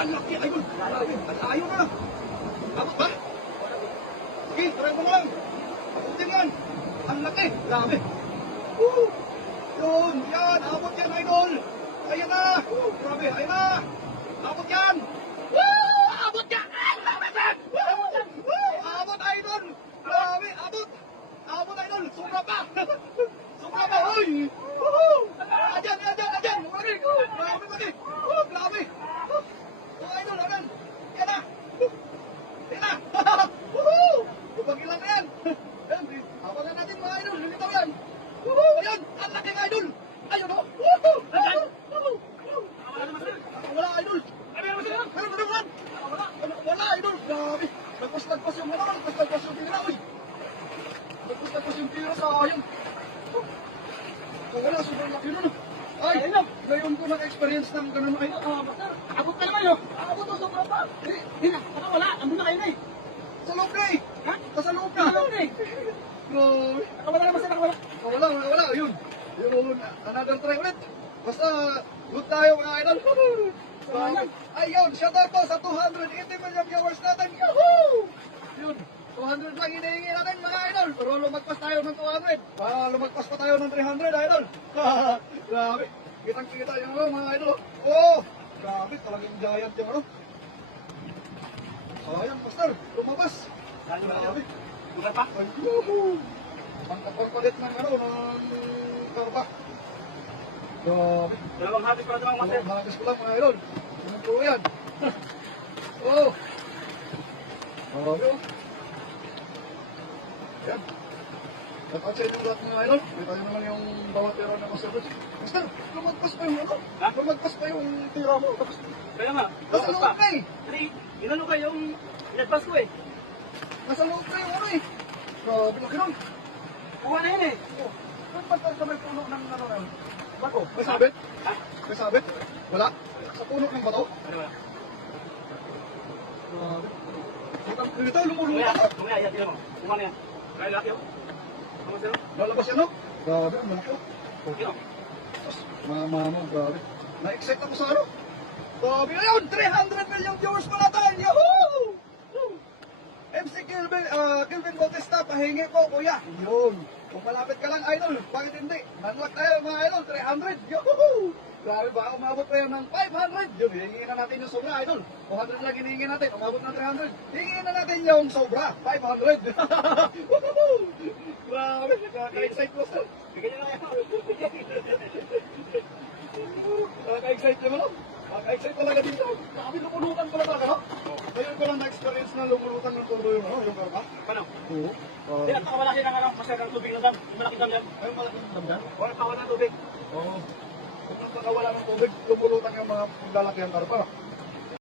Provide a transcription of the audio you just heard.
Ang laki, idol. Ang layo na. Abot ba? Sige, try mo na lang. Abutin yan. Ang laki. Grabe. Woo! Yun, yan. Abot yan, idol. Ayan na. Grabe, ayan na. Abot yan. Woo! Abot yan. Abot yan. Woo! Abot, idol. Grabe, abot. Abot, idol. Sobra pa. Sobra pa, hoy. Woohoo! Ayan. Grabe, grabe. Grabe. Oh, idol, ayan. Yan na. Yan na. Woohoo! Tupagilan na yan. Yan, hawakan natin mga idol. Lumitaw yan. Woohoo! Ayun, ang laki ng idol. Ayun, oh. Woohoo! Wala, idol. Meron. Wala, idol. Grabe. Nagpas-lagpas yung ano, nagpas-lagpas yung pira, uy. Nagpas-lagpas yung pira sa ayun. Wala, sobrang laki nun. Ay, ngayon ko nag-experience ng ganun ay. Abot ka naman yun. Abot to, sobra pa. Hindi na, baka wala. Andun na kayo na eh. Sa loob na eh. Ha? Sa loob na. Ano na eh? Grabe. Nakawala naman sila, nakawala. Wala. Yun, another try ulit. Basta, good tayo mga idol. Ayun, shout out po sa 280 million viewers natin. Yahoo! Yun, 200 lang hinihingi natin mga idol. Pero lumagpas tayo ng 200. Lumagpas pa tayo ng 300 idol. Grabe. Kitang-kita yung mga idol. Oh, grabe. Talagang giant yung ano. Ayan, pastor. Lumabas. Grabe. Lugar pa? Ay, woohoo! Ang kapalit ng ano, ng karpa. Grabe. Dalawang hati para dalawang master. Malakas ko lang mga idol. Yung puro yan. Oh! Grabe oh. Yan. Nag-outside yung lahat mga idol. Kita nyo naman yung bawat tira na masagot. Master, lumagpas pa yung ano? Ha? Lumagpas pa yung tira mo. Tapos, Kaya nga, nasa loob na eh. Kasi, inano ka yung inadvance ko eh. Nasa loob na yung ano eh. Grabe laki nun. Kuha na yun eh. Oh, ba't ba't sa may puno ng ano na yun? Bako. May sabit? Ha? May sabit? Wala? Sa puno ng bato? Ano wala? Grabe. Dito, lumulungan Tumaya, ka. tumaya, yan, tira mo. Kuha na yan. Kaya laki oh. Ano sila? Lalabas yan, no? Grabe, ang malaki. Okay oh. Tapos, mama, grabe. Na-excite ako sa ano? Grabe, ayun! 300 million viewers pa natin! Yahoo! MC Kelvin Bautista, pahingi po, kuya. Yun. Kung malapit ka lang, idol, bakit hindi? Nanlock tayo, mga idol, 300. Yahoo! Grabe ba, umabot tayo ng 500. Yun, hihingin na natin yung sobra, idol. 200 lang hihingin natin, umabot ng 300. Hihingin na natin yung sobra, 500. Woohoo! Grabe, nakaka-excite ko, sir. Bigyan nyo na yan. Nakaka-excite naman, no? Nakaka-excite talaga dito. Grabe, lumulutan pala talaga, no? Ngayon ko lang na-experience na lumulutan ng tulo yung, yung karpa. Paano? Oo. Hindi, nakawala siya ng ano, master ng tubig na dam. Yung malaking dam yan. Ayun pala yung damdan? Wala nakawala ng tubig. Oo. Kung nakawala ng tubig, lumulutan yung mga lalaki ang karpa.